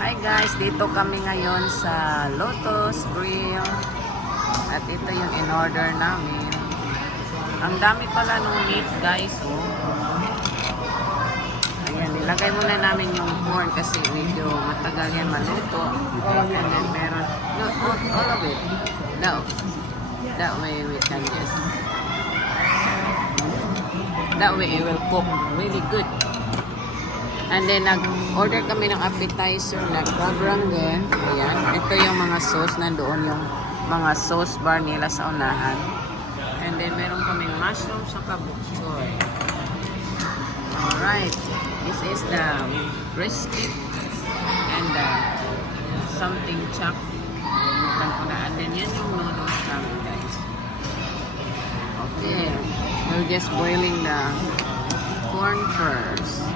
Hi guys, dito kami ngayon sa Lotus Grill. At ito yung in-order namin. Ang dami pala nung meat guys, oh. Ayan, nilagay muna namin yung corn kasi medyo matagal yan maluto. And then meron, no, all of it. No, that way we can just, that way it will cook really good. And then, nag-order kami ng appetizer na crab rangoon. Ayan. Ito yung mga sauce. Nandoon yung mga sauce bar nila sa unahan. And then, meron kaming mushroom sa bok choy. Alright. This is the brisket and something chop. And then, yan yung noodles namin, guys. Okay. We're just boiling the corn first.